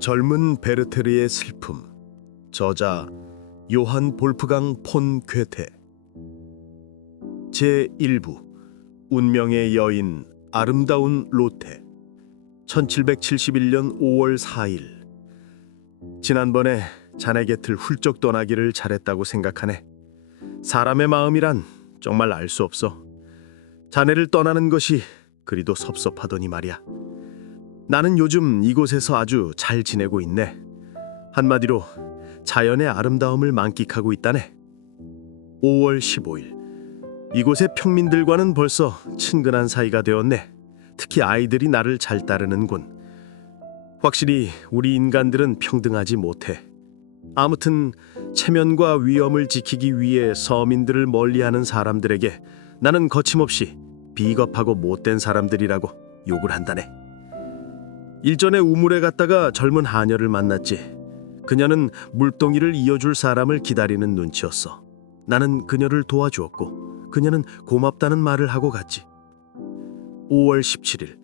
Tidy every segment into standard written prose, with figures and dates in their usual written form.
젊은 베르테르의 슬픔. 저자 요한 볼프강 폰 괴테. 제1부. 운명의 여인 아름다운 로테. 1771년 5월 4일. 지난번에 자네 곁을 훌쩍 떠나기를 잘했다고 생각하네. 사람의 마음이란 정말 알 수 없어. 자네를 떠나는 것이 그리도 섭섭하더니 말이야. 나는 요즘 이곳에서 아주 잘 지내고 있네. 한마디로 자연의 아름다움을 만끽하고 있다네. 5월 15일. 이곳의 평민들과는 벌써 친근한 사이가 되었네. 특히 아이들이 나를 잘 따르는군. 확실히 우리 인간들은 평등하지 못해. 아무튼 체면과 위엄을 지키기 위해 서민들을 멀리하는 사람들에게 나는 거침없이 비겁하고 못된 사람들이라고 욕을 한다네. 일전에 우물에 갔다가 젊은 하녀를 만났지. 그녀는 물동이를 이어줄 사람을 기다리는 눈치였어. 나는 그녀를 도와주었고 그녀는 고맙다는 말을 하고 갔지. 5월 17일.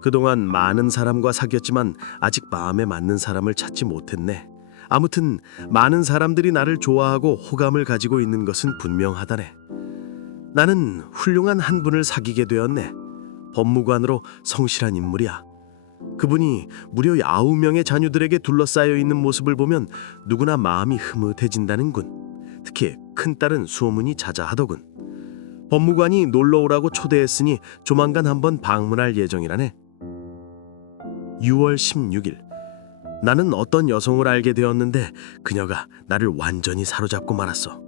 그동안 많은 사람과 사귀었지만 아직 마음에 맞는 사람을 찾지 못했네. 아무튼 많은 사람들이 나를 좋아하고 호감을 가지고 있는 것은 분명하다네. 나는 훌륭한 한 분을 사귀게 되었네. 법무관으로 성실한 인물이야. 그분이 무려 9명의 자녀들에게 둘러싸여 있는 모습을 보면 누구나 마음이 흐뭇해진다는군. 특히 큰딸은 소문이 자자하더군. 법무관이 놀러오라고 초대했으니 조만간 한번 방문할 예정이라네. 6월 16일. 나는 어떤 여성을 알게 되었는데 그녀가 나를 완전히 사로잡고 말았어.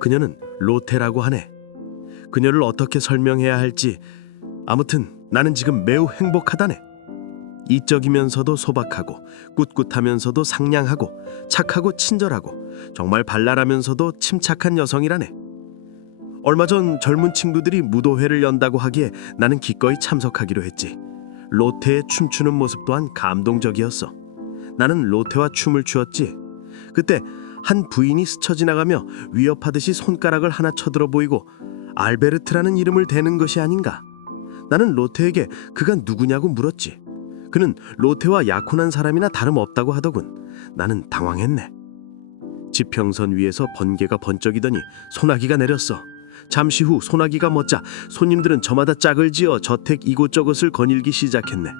그녀는 로테라고 하네. 그녀를 어떻게 설명해야 할지. 아무튼 나는 지금 매우 행복하다네. 이적이면서도 소박하고 꿋꿋하면서도 상냥하고 착하고 친절하고 정말 발랄하면서도 침착한 여성이라네. 얼마 전 젊은 친구들이 무도회를 연다고 하기에 나는 기꺼이 참석하기로 했지. 로테의 춤추는 모습 또한 감동적이었어. 나는 로테와 춤을 추었지. 그때 한 부인이 스쳐 지나가며 위협하듯이 손가락을 하나 쳐들어 보이고 알베르트라는 이름을 대는 것이 아닌가. 나는 로테에게 그가 누구냐고 물었지. 그는 로테와 약혼한 사람이나 다름없다고 하더군. 나는 당황했네. 지평선 위에서 번개가 번쩍이더니 소나기가 내렸어. 잠시 후 소나기가 멎자 손님들은 저마다 짝을 지어 저택 이곳저곳을 거닐기 시작했네.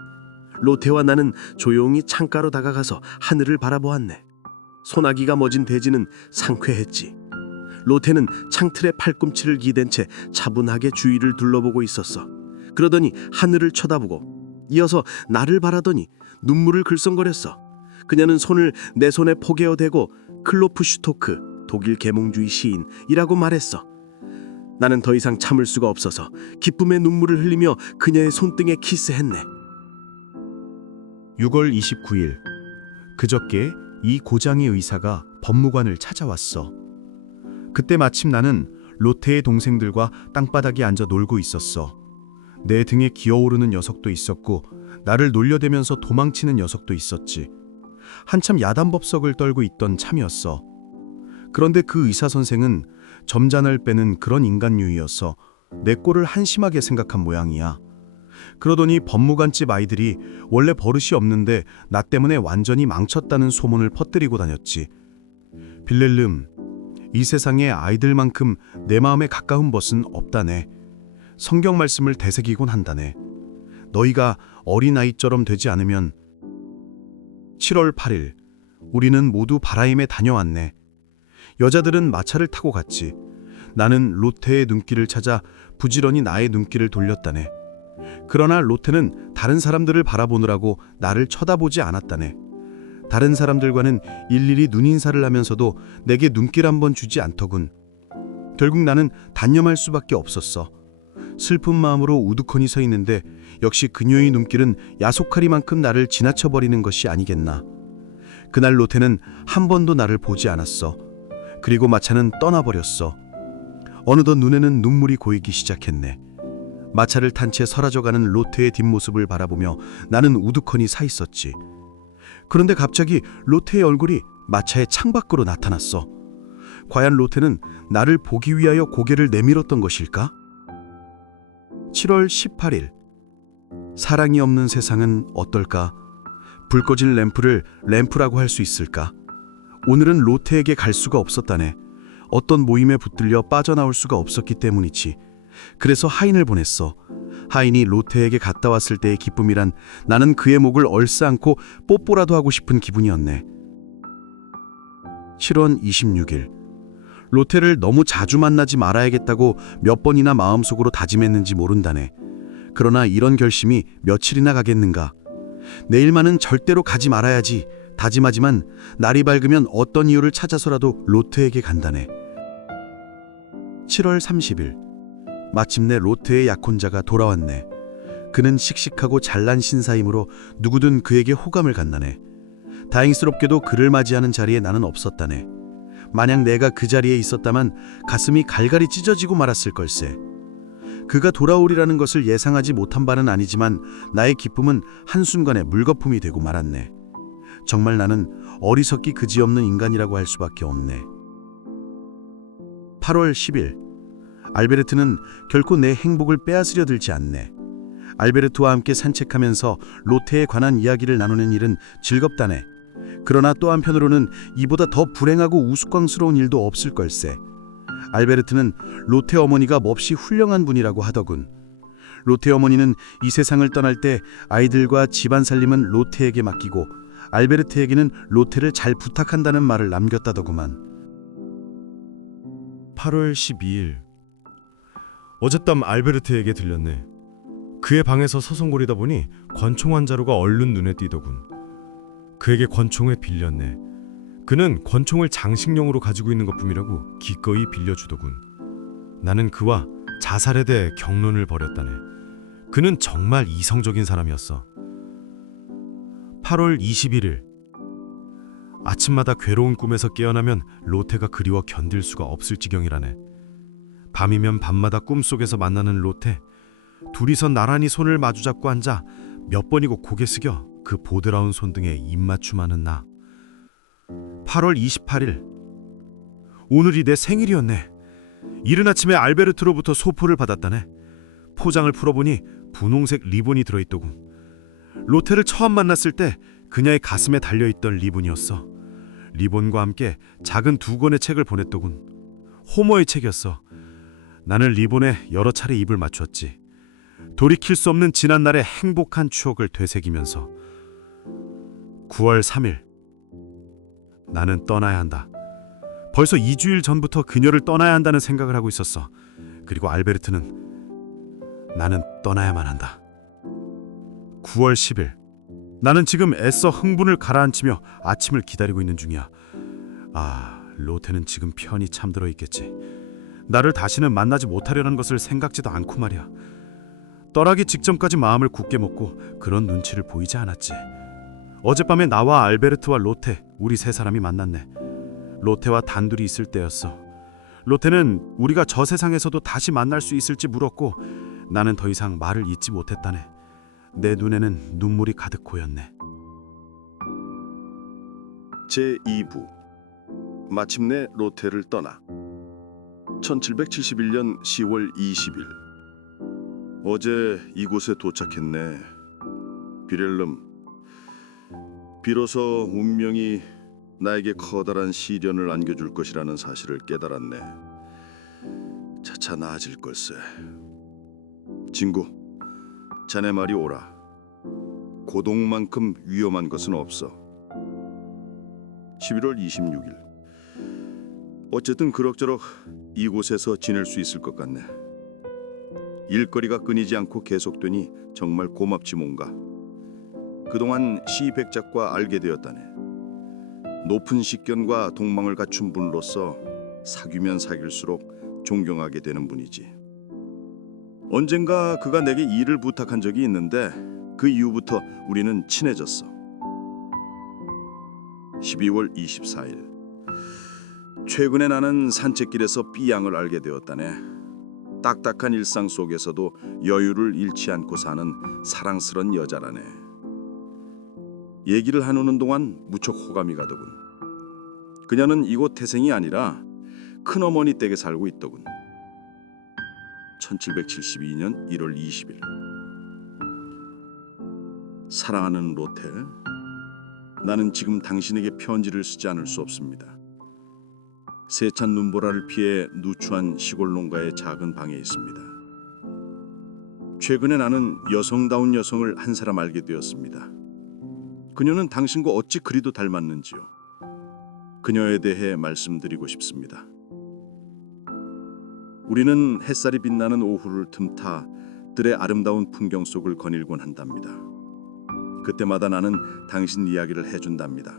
로테와 나는 조용히 창가로 다가가서 하늘을 바라보았네. 소나기가 멎은 대지는 상쾌했지. 로테는 창틀에 팔꿈치를 기댄 채 차분하게 주위를 둘러보고 있었어. 그러더니 하늘을 쳐다보고 이어서 나를 바라더니 눈물을 글썽거렸어. 그녀는 손을 내 손에 포개어 대고 클로프 슈토크, 독일 계몽주의 시인이라고 말했어. 나는 더 이상 참을 수가 없어서 기쁨의 눈물을 흘리며 그녀의 손등에 키스했네. 6월 29일. 그저께 이 고장의 의사가 법무관을 찾아왔어. 그때 마침 나는 로테의 동생들과 땅바닥에 앉아 놀고 있었어. 내 등에 기어오르는 녀석도 있었고 나를 놀려대면서 도망치는 녀석도 있었지. 한참 야단법석을 떨고 있던 참이었어. 그런데 그 의사 선생은 점잖을 빼는 그런 인간류였어. 내 꼴을 한심하게 생각한 모양이야. 그러더니 법무관집 아이들이 원래 버릇이 없는데 나 때문에 완전히 망쳤다는 소문을 퍼뜨리고 다녔지. 빌렐름, 이 세상에 아이들만큼 내 마음에 가까운 벗은 없다네. 성경 말씀을 되새기곤 한다네. 너희가 어린아이처럼 되지 않으면. 7월 8일. 우리는 모두 바라임에 다녀왔네. 여자들은 마차를 타고 갔지. 나는 로테의 눈길을 찾아 부지런히 나의 눈길을 돌렸다네. 그러나 로테는 다른 사람들을 바라보느라고 나를 쳐다보지 않았다네. 다른 사람들과는 일일이 눈인사를 하면서도 내게 눈길 한번 주지 않더군. 결국 나는 단념할 수밖에 없었어. 슬픈 마음으로 우두커니 서 있는데 역시 그녀의 눈길은 야속하리만큼 나를 지나쳐버리는 것이 아니겠나. 그날 로테는 한 번도 나를 보지 않았어. 그리고 마차는 떠나버렸어. 어느덧 눈에는 눈물이 고이기 시작했네. 마차를 탄 채 사라져가는 로테의 뒷모습을 바라보며 나는 우두커니 서 있었지. 그런데 갑자기 로테의 얼굴이 마차의 창밖으로 나타났어. 과연 로테는 나를 보기 위하여 고개를 내밀었던 것일까? 7월 18일. 사랑이 없는 세상은 어떨까? 불 꺼진 램프를 램프라고 할 수 있을까? 오늘은 로테에게 갈 수가 없었다네. 어떤 모임에 붙들려 빠져나올 수가 없었기 때문이지. 그래서 하인을 보냈어. 하인이 로테에게 갔다 왔을 때의 기쁨이란 나는 그의 목을 얼싸안고 뽀뽀라도 하고 싶은 기분이었네. 7월 26일. 로테를 너무 자주 만나지 말아야겠다고 몇 번이나 마음속으로 다짐했는지 모른다네. 그러나 이런 결심이 며칠이나 가겠는가. 내일만은 절대로 가지 말아야지 다짐하지만 날이 밝으면 어떤 이유를 찾아서라도 로테에게 간다네. 7월 30일. 마침내 로테의 약혼자가 돌아왔네. 그는 씩씩하고 잘난 신사이므로 누구든 그에게 호감을 갖나네. 다행스럽게도 그를 맞이하는 자리에 나는 없었다네. 만약 내가 그 자리에 있었다면 가슴이 갈갈이 찢어지고 말았을 걸세. 그가 돌아오리라는 것을 예상하지 못한 바는 아니지만 나의 기쁨은 한순간에 물거품이 되고 말았네. 정말 나는 어리석기 그지없는 인간이라고 할 수밖에 없네. 8월 10일. 알베르트는 결코 내 행복을 빼앗으려 들지 않네. 알베르트와 함께 산책하면서 로테에 관한 이야기를 나누는 일은 즐겁다네. 그러나 또 한편으로는 이보다 더 불행하고 우스꽝스러운 일도 없을 걸세. 알베르트는 로테 어머니가 몹시 훌륭한 분이라고 하더군. 로테 어머니는 이 세상을 떠날 때 아이들과 집안 살림은 로테에게 맡기고 알베르트에게는 로테를 잘 부탁한다는 말을 남겼다더구만. 8월 12일. 어젯밤 알베르트에게 들렸네. 그의 방에서 서성거리다 보니 권총 한 자루가 얼른 눈에 띄더군. 그에게 권총을 빌렸네. 그는 권총을 장식용으로 가지고 있는 것뿐이라고 기꺼이 빌려주더군. 나는 그와 자살에 대해 격론을 벌였다네. 그는 정말 이성적인 사람이었어. 8월 21일. 아침마다 괴로운 꿈에서 깨어나면 로테가 그리워 견딜 수가 없을 지경이라네. 밤이면 밤마다 꿈속에서 만나는 로테. 둘이서 나란히 손을 마주잡고 앉아 몇 번이고 고개 숙여 그 보드라운 손등에 입맞춤하는 나. 8월 28일. 오늘이 내 생일이었네. 이른 아침에 알베르트로부터 소포를 받았다네. 포장을 풀어보니 분홍색 리본이 들어있더군. 로테를 처음 만났을 때 그녀의 가슴에 달려있던 리본이었어. 리본과 함께 작은 2권의 책을 보냈더군. 호머의 책이었어. 나는 리본에 여러 차례 입을 맞췄지. 돌이킬 수 없는 지난날의 행복한 추억을 되새기면서. 9월 3일. 나는 떠나야 한다. 벌써 2주일 전부터 그녀를 떠나야 한다는 생각을 하고 있었어. 그리고 알베르트는 나는 떠나야만 한다. 9월 10일. 나는 지금 애써 흥분을 가라앉히며 아침을 기다리고 있는 중이야. 로테는 지금 편히 잠들어 있겠지. 나를 다시는 만나지 못하려는 것을 생각지도 않고 말이야. 떠나기 직전까지 마음을 굳게 먹고 그런 눈치를 보이지 않았지. 어젯밤에 나와 알베르트와 로테, 우리 세 사람이 만났네. 로테와 단둘이 있을 때였어. 로테는 우리가 저 세상에서도 다시 만날 수 있을지 물었고 나는 더 이상 말을 잇지 못했다네. 내 눈에는 눈물이 가득 고였네. 제2부. 마침내 로테를 떠나. 1771년 10월 20일. 어제 이곳에 도착했네. 비렐름. 비로소 운명이 나에게 커다란 시련을 안겨줄 것이라는 사실을 깨달았네. 차차 나아질 걸세. 친구, 자네 말이 옳아. 고독만큼 위험한 것은 없어. 11월 26일. 어쨌든 그럭저럭 이곳에서 지낼 수 있을 것 같네. 일거리가 끊이지 않고 계속되니 정말 고맙지 뭔가. 그동안 시백작과 알게 되었다네. 높은 식견과 동망을 갖춘 분으로서 사귀면 사귈수록 존경하게 되는 분이지. 언젠가 그가 내게 일을 부탁한 적이 있는데 그 이후부터 우리는 친해졌어. 12월 24일. 최근에 나는 산책길에서 삐양을 알게 되었다네. 딱딱한 일상 속에서도 여유를 잃지 않고 사는 사랑스런 여자라네. 얘기를 나누는 동안 무척 호감이 가더군. 그녀는 이곳 태생이 아니라 큰어머니 댁에 살고 있더군. 1772년 1월 20일. 사랑하는 로테, 나는 지금 당신에게 편지를 쓰지 않을 수 없습니다. 세찬 눈보라를 피해 누추한 시골 농가의 작은 방에 있습니다. 최근에 나는 여성다운 여성을 한 사람 알게 되었습니다. 그녀는 당신과 어찌 그리도 닮았는지요. 그녀에 대해 말씀드리고 싶습니다. 우리는 햇살이 빛나는 오후를 틈타 들의 아름다운 풍경 속을 거닐곤 한답니다. 그때마다 나는 당신 이야기를 해준답니다.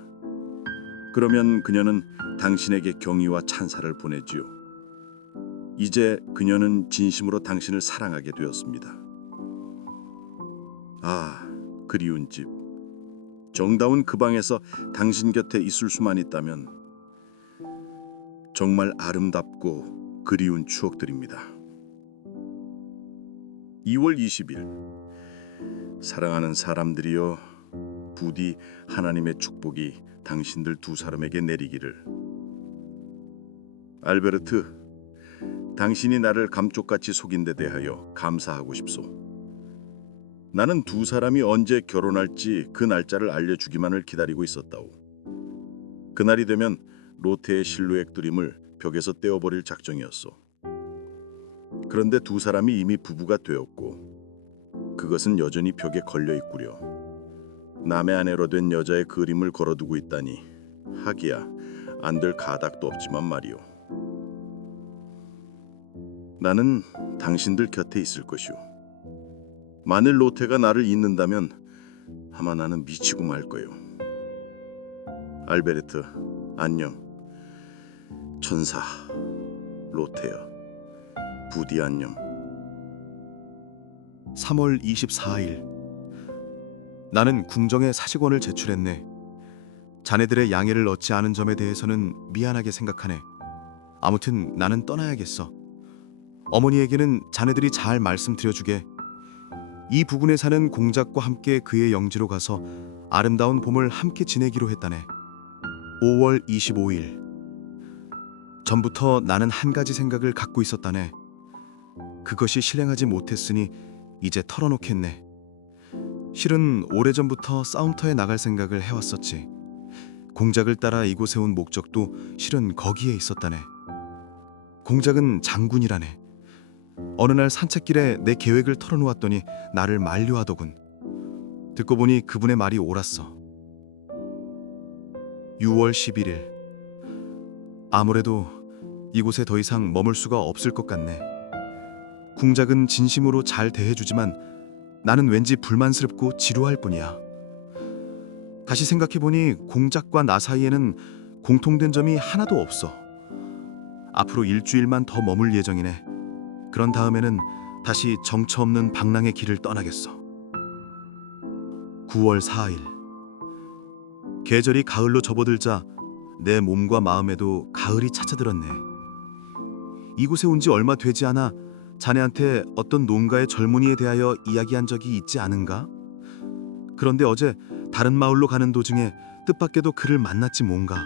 그러면 그녀는 당신에게 경의와 찬사를 보내지요. 이제 그녀는 진심으로 당신을 사랑하게 되었습니다. 아, 그리운 집. 정다운 그 방에서 당신 곁에 있을 수만 있다면 정말 아름답고 그리운 추억들입니다. 2월 20일. 사랑하는 사람들이여, 부디 하나님의 축복이 당신들 두 사람에게 내리기를. 알베르트, 당신이 나를 감쪽같이 속인 데 대하여 감사하고 싶소. 나는 두 사람이 언제 결혼할지 그 날짜를 알려주기만을 기다리고 있었다오. 그날이 되면 로테의 실루엣 그림을 벽에서 떼어버릴 작정이었소. 그런데 두 사람이 이미 부부가 되었고 그것은 여전히 벽에 걸려있구려. 남의 아내로 된 여자의 그림을 걸어두고 있다니, 하기야 안 될 가닥도 없지만 말이오. 나는 당신들 곁에 있을 것이오. 만일 로테가 나를 잊는다면 아마 나는 미치고 말 거요. 알베르트, 안녕. 천사, 로테야, 부디 안녕. 3월 24일. 나는 궁정에 사직원을 제출했네. 자네들의 양해를 얻지 않은 점에 대해서는 미안하게 생각하네. 아무튼 나는 떠나야겠어. 어머니에게는 자네들이 잘 말씀드려주게. 이 부근에 사는 공작과 함께 그의 영지로 가서 아름다운 봄을 함께 지내기로 했다네. 5월 25일. 전부터 나는 한 가지 생각을 갖고 있었다네. 그것이 실행하지 못했으니 이제 털어놓겠네. 실은 오래전부터 싸움터에 나갈 생각을 해왔었지. 공작을 따라 이곳에 온 목적도 실은 거기에 있었다네. 공작은 장군이라네. 어느 날 산책길에 내 계획을 털어놓았더니 나를 만류하더군. 듣고 보니 그분의 말이 옳았어. 6월 11일. 아무래도 이곳에 더 이상 머물 수가 없을 것 같네. 궁작은 진심으로 잘 대해주지만 나는 왠지 불만스럽고 지루할 뿐이야. 다시 생각해보니 공작과 나 사이에는 공통된 점이 하나도 없어. 앞으로 일주일만 더 머물 예정이네. 그런 다음에는 다시 정처 없는 방랑의 길을 떠나겠어. 9월 4일. 계절이 가을로 접어들자 내 몸과 마음에도 가을이 찾아들었네. 이곳에 온 지 얼마 되지 않아 자네한테 어떤 농가의 젊은이에 대하여 이야기한 적이 있지 않은가? 그런데 어제 다른 마을로 가는 도중에 뜻밖에도 그를 만났지 뭔가.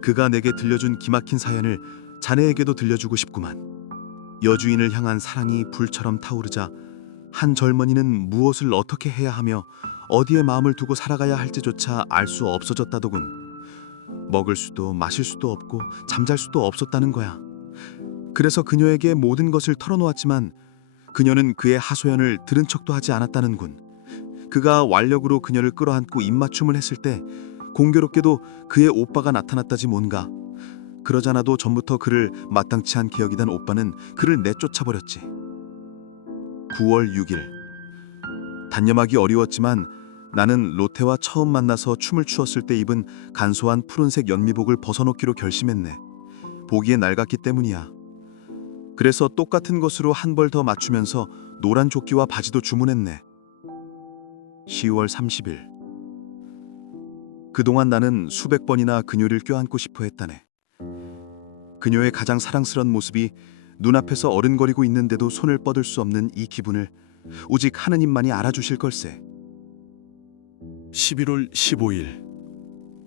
그가 내게 들려준 기막힌 사연을 자네에게도 들려주고 싶구만. 여주인을 향한 사랑이 불처럼 타오르자 한 젊은이는 무엇을 어떻게 해야 하며 어디에 마음을 두고 살아가야 할지조차 알 수 없어졌다더군. 먹을 수도 마실 수도 없고 잠잘 수도 없었다는 거야. 그래서 그녀에게 모든 것을 털어놓았지만 그녀는 그의 하소연을 들은 척도 하지 않았다는군. 그가 완력으로 그녀를 끌어안고 입맞춤을 했을 때 공교롭게도 그의 오빠가 나타났다지 뭔가. 그러잖아도 전부터 그를 마땅치 않게 여기던 오빠는 그를 내쫓아버렸지. 9월 6일. 단념하기 어려웠지만 나는 로테와 처음 만나서 춤을 추었을 때 입은 간소한 푸른색 연미복을 벗어놓기로 결심했네. 보기에 낡았기 때문이야. 그래서 똑같은 것으로 한 벌 더 맞추면서 노란 조끼와 바지도 주문했네. 10월 30일. 그동안 나는 수백 번이나 그녀를 껴안고 싶어 했다네. 그녀의 가장 사랑스러운 모습이 눈앞에서 어른거리고 있는데도 손을 뻗을 수 없는 이 기분을 오직 하느님만이 알아주실 걸세. 11월 15일.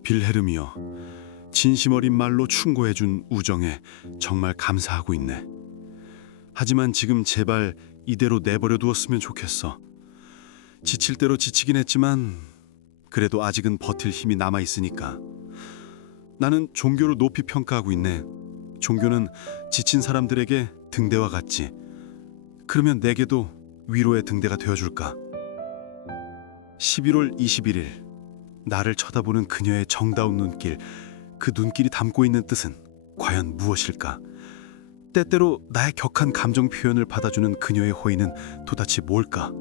빌헤름이여, 진심 어린 말로 충고해준 우정에 정말 감사하고 있네. 하지만 지금 제발 이대로 내버려 두었으면 좋겠어. 지칠 대로 지치긴 했지만 그래도 아직은 버틸 힘이 남아 있으니까. 나는 종교를 높이 평가하고 있네. 종교는 지친 사람들에게 등대와 같지. 그러면 내게도 위로의 등대가 되어줄까? 11월 21일. 나를 쳐다보는 그녀의 정다운 눈길, 그 눈길이 담고 있는 뜻은 과연 무엇일까? 때때로 나의 격한 감정 표현을 받아주는 그녀의 호의는 도대체 뭘까?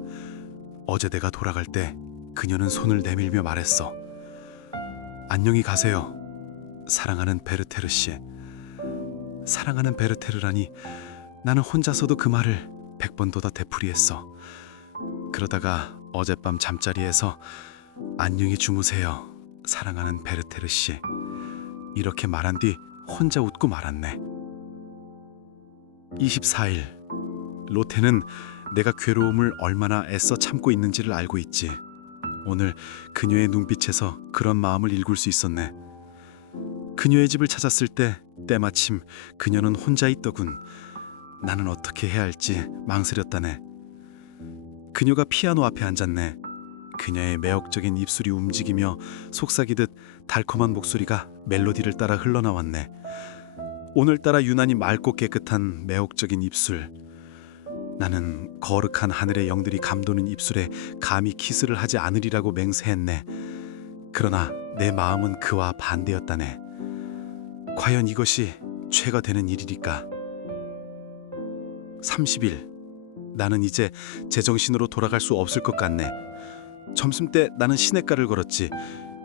어제 내가 돌아갈 때 그녀는 손을 내밀며 말했어. 안녕히 가세요. 사랑하는 베르테르 씨. 사랑하는 베르테르라니, 나는 혼자서도 그 말을 100번보다 되풀이했어. 그러다가 어젯밤 잠자리에서 안녕히 주무세요. 사랑하는 베르테르 씨. 이렇게 말한 뒤 혼자 웃고 말았네. 24일. 로테는 내가 괴로움을 얼마나 애써 참고 있는지를 알고 있지. 오늘 그녀의 눈빛에서 그런 마음을 읽을 수 있었네. 그녀의 집을 찾았을 때 때마침 그녀는 혼자 있더군. 나는 어떻게 해야 할지 망설였다네. 그녀가 피아노 앞에 앉았네. 그녀의 매혹적인 입술이 움직이며 속삭이듯 달콤한 목소리가 멜로디를 따라 흘러나왔네. 오늘따라 유난히 맑고 깨끗한 매혹적인 입술. 나는 거룩한 하늘의 영들이 감도는 입술에 감히 키스를 하지 않으리라고 맹세했네. 그러나 내 마음은 그와 반대였다네. 과연 이것이 죄가 되는 일일까? 30일. 나는 이제 제정신으로 돌아갈 수 없을 것 같네. 점심때 나는 시냇가를 걸었지.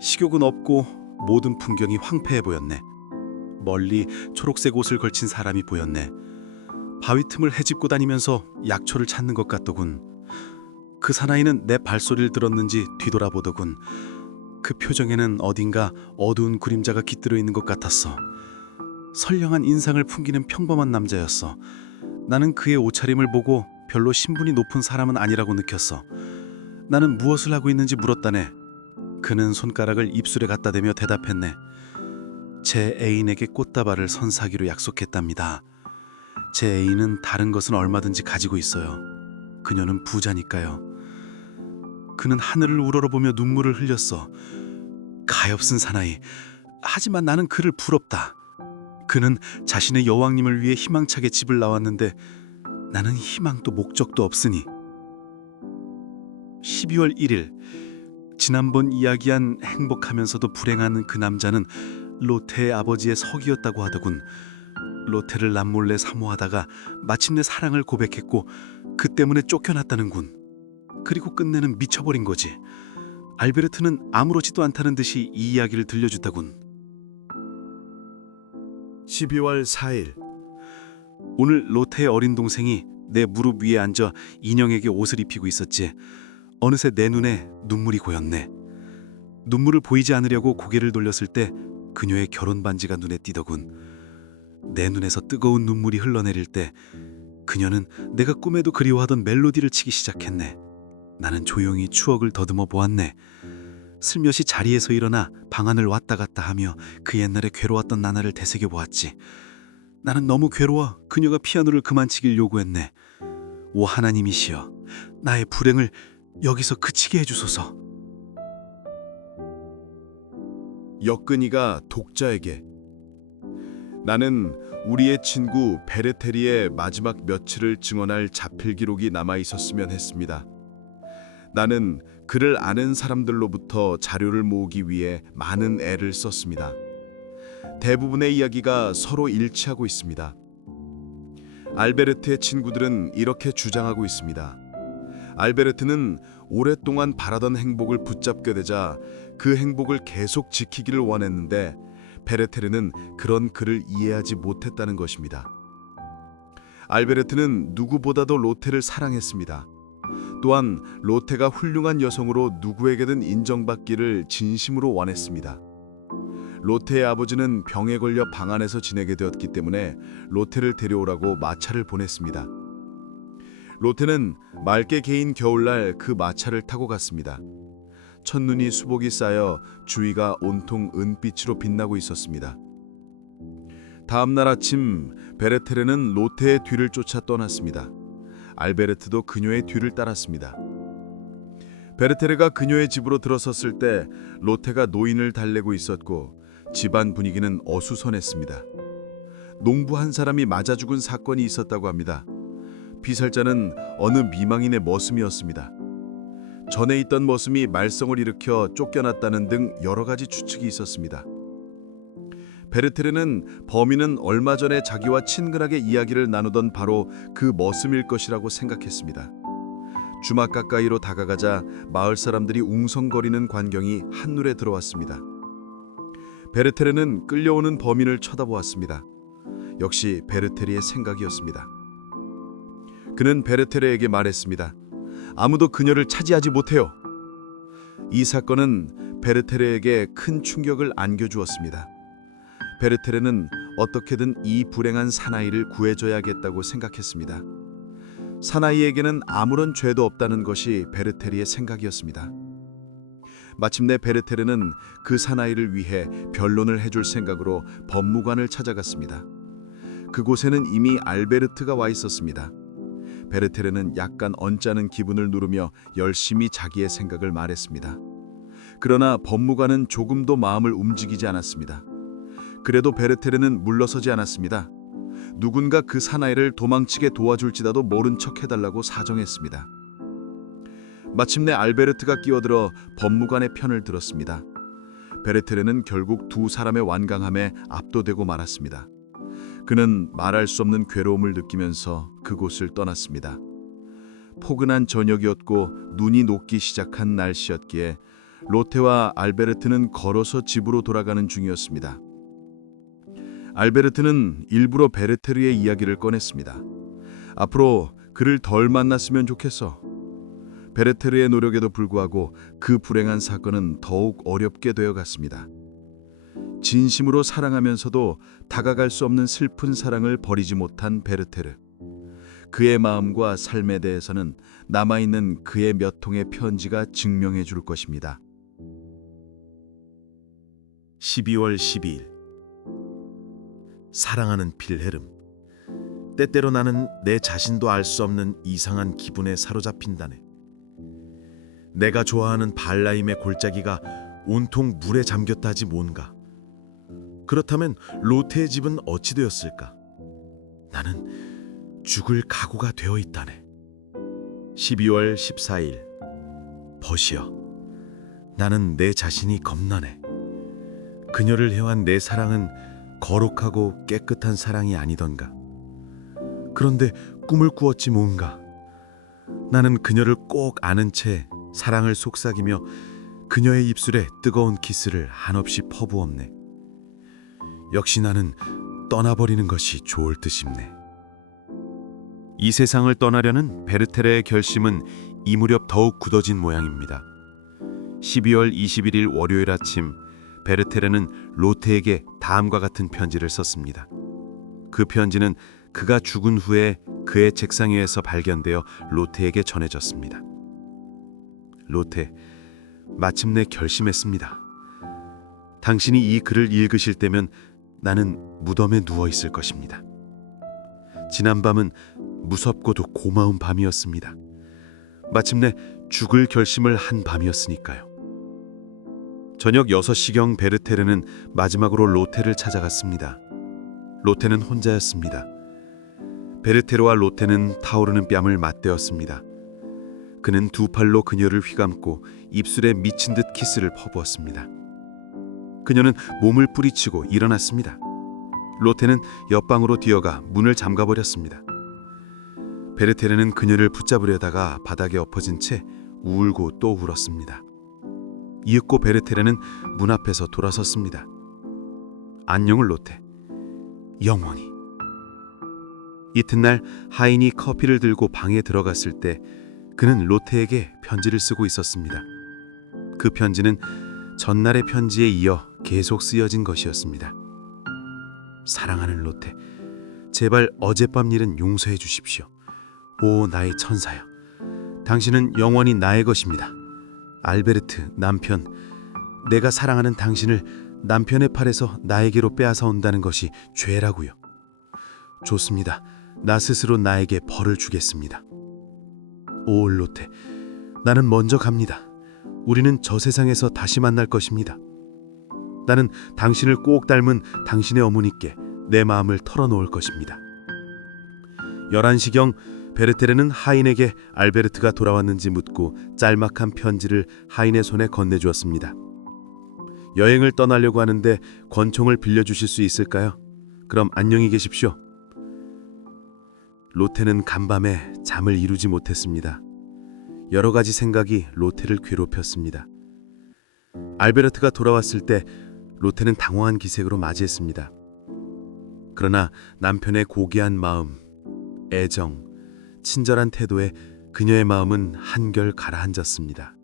식욕은 없고 모든 풍경이 황폐해 보였네. 멀리 초록색 옷을 걸친 사람이 보였네. 바위 틈을 헤집고 다니면서 약초를 찾는 것 같더군. 그 사나이는 내 발소리를 들었는지 뒤돌아보더군. 그 표정에는 어딘가 어두운 그림자가 깃들어 있는 것 같았어. 선량한 인상을 풍기는 평범한 남자였어. 나는 그의 옷차림을 보고 별로 신분이 높은 사람은 아니라고 느꼈어. 나는 무엇을 하고 있는지 물었다네. 그는 손가락을 입술에 갖다 대며 대답했네. 제 애인에게 꽃다발을 선사하기로 약속했답니다. 제 애인은 다른 것은 얼마든지 가지고 있어요. 그녀는 부자니까요. 그는 하늘을 우러러보며 눈물을 흘렸어. 가엾은 사나이. 하지만 나는 그를 부럽다. 그는 자신의 여왕님을 위해 희망차게 집을 나왔는데 나는 희망도 목적도 없으니. 12월 1일. 지난번 이야기한 행복하면서도 불행한 그 남자는 로테의 아버지의 석이었다고 하더군. 로테를 남몰래 사모하다가 마침내 사랑을 고백했고 그 때문에 쫓겨났다는군. 그리고 끝내는 미쳐버린 거지. 알베르트는 아무렇지도 않다는 듯이 이 이야기를 들려주다군. 12월 4일. 오늘 로테의 어린 동생이 내 무릎 위에 앉아 인형에게 옷을 입히고 있었지. 어느새 내 눈에 눈물이 고였네. 눈물을 보이지 않으려고 고개를 돌렸을 때 그녀의 결혼 반지가 눈에 띄더군. 내 눈에서 뜨거운 눈물이 흘러내릴 때 그녀는 내가 꿈에도 그리워하던 멜로디를 치기 시작했네. 나는 조용히 추억을 더듬어 보았네. 슬며시 자리에서 일어나 방안을 왔다 갔다 하며 그 옛날에 괴로웠던 나날을 되새겨 보았지. 나는 너무 괴로워 그녀가 피아노를 그만 치길 요구했네. 오 하나님이시여, 나의 불행을 여기서 그치게 해주소서. 역근이가 독자에게. 나는 우리의 친구 베레테리의 마지막 며칠을 증언할 자필 기록이 남아 있었으면 했습니다. 나는 그를 아는 사람들로부터 자료를 모으기 위해 많은 애를 썼습니다. 대부분의 이야기가 서로 일치하고 있습니다. 알베르트의 친구들은 이렇게 주장하고 있습니다. 알베르트는 오랫동안 바라던 행복을 붙잡게 되자 그 행복을 계속 지키기를 원했는데 베레테르는 그런 그를 이해하지 못했다는 것입니다. 알베르트는 누구보다도 로테를 사랑했습니다. 또한 로테가 훌륭한 여성으로 누구에게든 인정받기를 진심으로 원했습니다. 로테의 아버지는 병에 걸려 방 안에서 지내게 되었기 때문에 로테를 데려오라고 마차를 보냈습니다. 로테는 맑게 개인 겨울날 그 마차를 타고 갔습니다. 첫눈이 수복이 쌓여 주위가 온통 은빛으로 빛나고 있었습니다. 다음 날 아침 베레테르는 로테의 뒤를 쫓아 떠났습니다. 알베르트도 그녀의 뒤를 따랐습니다. 베르테르가 그녀의 집으로 들어섰을 때 로테가 노인을 달래고 있었고 집안 분위기는 어수선했습니다. 농부 한 사람이 맞아 죽은 사건이 있었다고 합니다. 피살자는 어느 미망인의 머슴이었습니다. 전에 있던 머슴이 말썽을 일으켜 쫓겨났다는 등 여러 가지 추측이 있었습니다. 베르테르는 범인은 얼마 전에 자기와 친근하게 이야기를 나누던 바로 그 머슴일 것이라고 생각했습니다. 주막 가까이로 다가가자 마을 사람들이 웅성거리는 광경이 한눈에 들어왔습니다. 베르테르는 끌려오는 범인을 쳐다보았습니다. 역시 베르테르의 생각이었습니다. 그는 베르테르에게 말했습니다. 아무도 그녀를 차지하지 못해요. 이 사건은 베르테르에게 큰 충격을 안겨주었습니다. 베르테르는 어떻게든 이 불행한 사나이를 구해줘야겠다고 생각했습니다. 사나이에게는 아무런 죄도 없다는 것이 베르테르의 생각이었습니다. 마침내 베르테르는 그 사나이를 위해 변론을 해줄 생각으로 법무관을 찾아갔습니다. 그곳에는 이미 알베르트가 와 있었습니다. 베르테르는 약간 언짢은 기분을 누르며 열심히 자기의 생각을 말했습니다. 그러나 법무관은 조금도 마음을 움직이지 않았습니다. 그래도 베르테르는 물러서지 않았습니다. 누군가 그 사나이를 도망치게 도와줄지라도 모른 척 해달라고 사정했습니다. 마침내 알베르트가 끼어들어 법무관의 편을 들었습니다. 베르테르는 결국 두 사람의 완강함에 압도되고 말았습니다. 그는 말할 수 없는 괴로움을 느끼면서 그곳을 떠났습니다. 포근한 저녁이었고 눈이 녹기 시작한 날씨였기에 로테와 알베르트는 걸어서 집으로 돌아가는 중이었습니다. 알베르트는 일부러 베르테르의 이야기를 꺼냈습니다. 앞으로 그를 덜 만났으면 좋겠어. 베르테르의 노력에도 불구하고 그 불행한 사건은 더욱 어렵게 되어갔습니다. 진심으로 사랑하면서도 다가갈 수 없는 슬픈 사랑을 버리지 못한 베르테르. 그의 마음과 삶에 대해서는 남아있는 그의 몇 통의 편지가 증명해 줄 것입니다. 12월 12일. 사랑하는 필헤름, 때때로 나는 내 자신도 알 수 없는 이상한 기분에 사로잡힌다네. 내가 좋아하는 발라임의 골짜기가 온통 물에 잠겼다 하지 뭔가. 그렇다면 로테의 집은 어찌 되었을까? 나는 죽을 각오가 되어 있다네. 12월 14일. 버시여, 나는 내 자신이 겁나네. 그녀를 해한 내 사랑은 거룩하고 깨끗한 사랑이 아니던가. 그런데 꿈을 꾸었지 뭔가. 나는 그녀를 꼭 아는 채 사랑을 속삭이며 그녀의 입술에 뜨거운 키스를 한없이 퍼부었네. 역시 나는 떠나버리는 것이 좋을 듯 싶네. 이 세상을 떠나려는 베르테르의 결심은 이 무렵 더욱 굳어진 모양입니다. 12월 21일 월요일 아침, 베르테르는 로테에게 다음과 같은 편지를 썼습니다. 그 편지는 그가 죽은 후에 그의 책상 위에서 발견되어 로테에게 전해졌습니다. 로테, 마침내 결심했습니다. 당신이 이 글을 읽으실 때면 나는 무덤에 누워 있을 것입니다. 지난 밤은 무섭고도 고마운 밤이었습니다. 마침내 죽을 결심을 한 밤이었으니까요. 저녁 6시경 베르테르는 마지막으로 로테를 찾아갔습니다. 로테는 혼자였습니다. 베르테르와 로테는 타오르는 뺨을 맞대었습니다. 그는 두 팔로 그녀를 휘감고 입술에 미친 듯 키스를 퍼부었습니다. 그녀는 몸을 뿌리치고 일어났습니다. 로테는 옆방으로 뛰어가 문을 잠가버렸습니다. 베르테르는 그녀를 붙잡으려다가 바닥에 엎어진 채 울고 또 울었습니다. 이윽고 베르테르는 문 앞에서 돌아섰습니다. 안녕을 로테, 영원히. 이튿날 하인이 커피를 들고 방에 들어갔을 때 그는 로테에게 편지를 쓰고 있었습니다. 그 편지는 전날의 편지에 이어 계속 쓰여진 것이었습니다. 사랑하는 로테, 제발 어젯밤 일은 용서해 주십시오. 오 나의 천사여, 당신은 영원히 나의 것입니다. 알베르트, 남편, 내가 사랑하는 당신을 남편의 팔에서 나에게로 빼앗아 온다는 것이 죄라고요. 좋습니다. 나 스스로 나에게 벌을 주겠습니다. 오 로테, 나는 먼저 갑니다. 우리는 저 세상에서 다시 만날 것입니다. 나는 당신을 꼭 닮은 당신의 어머니께 내 마음을 털어놓을 것입니다. 11시경 베르테르는 하인에게 알베르트가 돌아왔는지 묻고 짤막한 편지를 하인의 손에 건네주었습니다. 여행을 떠나려고 하는데 권총을 빌려주실 수 있을까요? 그럼 안녕히 계십시오. 로테는 간밤에 잠을 이루지 못했습니다. 여러 가지 생각이 로테를 괴롭혔습니다. 알베르트가 돌아왔을 때 로테는 당황한 기색으로 맞이했습니다. 그러나 남편의 고귀한 마음, 애정, 친절한 태도에 그녀의 마음은 한결 가라앉았습니다.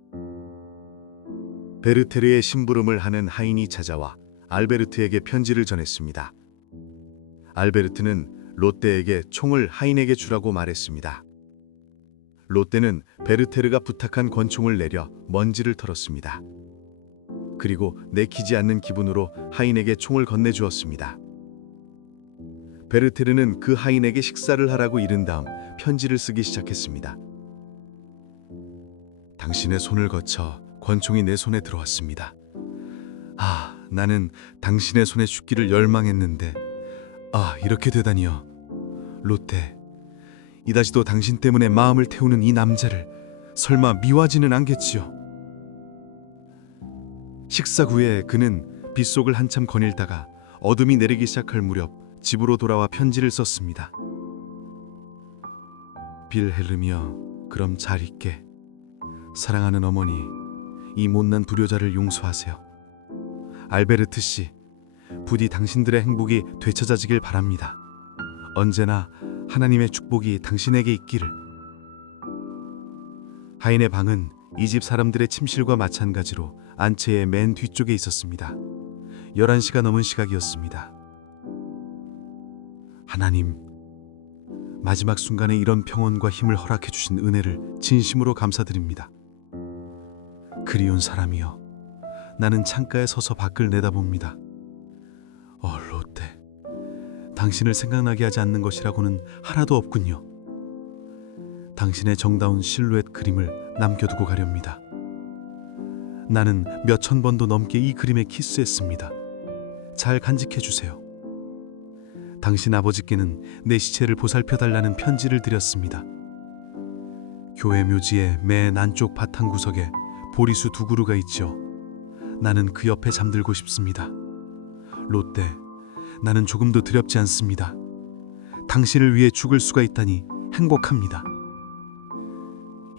베르테르의 심부름을 하는 하인이 찾아와 알베르트에게 편지를 전했습니다. 알베르트는 롯데에게 총을 하인에게 주라고 말했습니다. 롯데는 베르테르가 부탁한 권총을 내려 먼지를 털었습니다. 그리고 내키지 않는 기분으로 하인에게 총을 건네주었습니다. 베르테르는 그 하인에게 식사를 하라고 이른 다음 편지를 쓰기 시작했습니다. 당신의 손을 거쳐 권총이 내 손에 들어왔습니다. 나는 당신의 손에 죽기를 열망했는데 이렇게 되다니요. 롯데, 이다시도 당신 때문에 마음을 태우는 이 남자를 설마 미워하지는 않겠지요? 식사 후에 그는 빗속을 한참 거닐다가 어둠이 내리기 시작할 무렵 집으로 돌아와 편지를 썼습니다. 빌헬름이여, 그럼 잘 있게. 사랑하는 어머니, 이 못난 불효자를 용서하세요. 알베르트 씨, 부디 당신들의 행복이 되찾아지길 바랍니다. 언제나 하나님의 축복이 당신에게 있기를. 하인의 방은 이 집 사람들의 침실과 마찬가지로 안채의 맨 뒤쪽에 있었습니다. 11시가 넘은 시각이었습니다. 하나님, 마지막 순간에 이런 평온과 힘을 허락해 주신 은혜를 진심으로 감사드립니다. 그리운 사람이여, 나는 창가에 서서 밖을 내다봅니다. 롯데, 당신을 생각나게 하지 않는 것이라고는 하나도 없군요. 당신의 정다운 실루엣 그림을 남겨두고 가렵니다. 나는 몇천 번도 넘게 이 그림에 키스했습니다. 잘 간직해 주세요. 당신 아버지께는 내 시체를 보살펴달라는 편지를 드렸습니다. 교회 묘지의 맨 안쪽 바탕 구석에 보리수 2그루가 있죠. 나는 그 옆에 잠들고 싶습니다. 롯데, 나는 조금도 두렵지 않습니다. 당신을 위해 죽을 수가 있다니 행복합니다.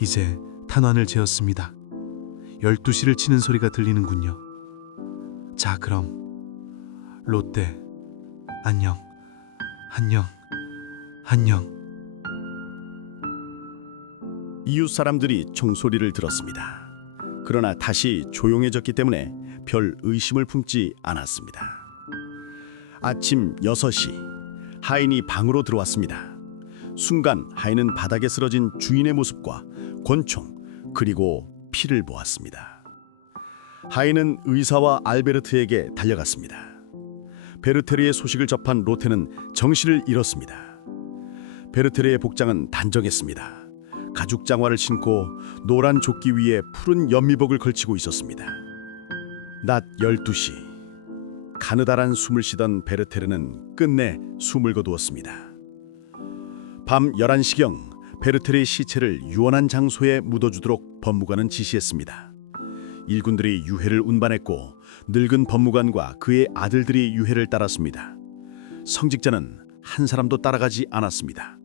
이제 탄환을 재었습니다. 12시를 치는 소리가 들리는군요. 자, 그럼 롯데, 안녕, 안녕, 안녕. 이웃 사람들이 총소리를 들었습니다. 그러나 다시 조용해졌기 때문에 별 의심을 품지 않았습니다. 아침 6시, 하인이 방으로 들어왔습니다. 순간 하인은 바닥에 쓰러진 주인의 모습과 권총 그리고 피를 보았습니다. 하인은 의사와 알베르트에게 달려갔습니다. 베르테르의 소식을 접한 로테는 정신을 잃었습니다. 베르테르의 복장은 단정했습니다. 가죽 장화를 신고 노란 조끼 위에 푸른 연미복을 걸치고 있었습니다. 낮 12시, 가느다란 숨을 쉬던 베르테르는 끝내 숨을 거두었습니다. 밤 11시경 베르테르의 시체를 유언한 장소에 묻어주도록 법무관은 지시했습니다. 일군들이 유해를 운반했고 늙은 법무관과 그의 아들들이 유해를 따랐습니다. 성직자는 한 사람도 따라가지 않았습니다.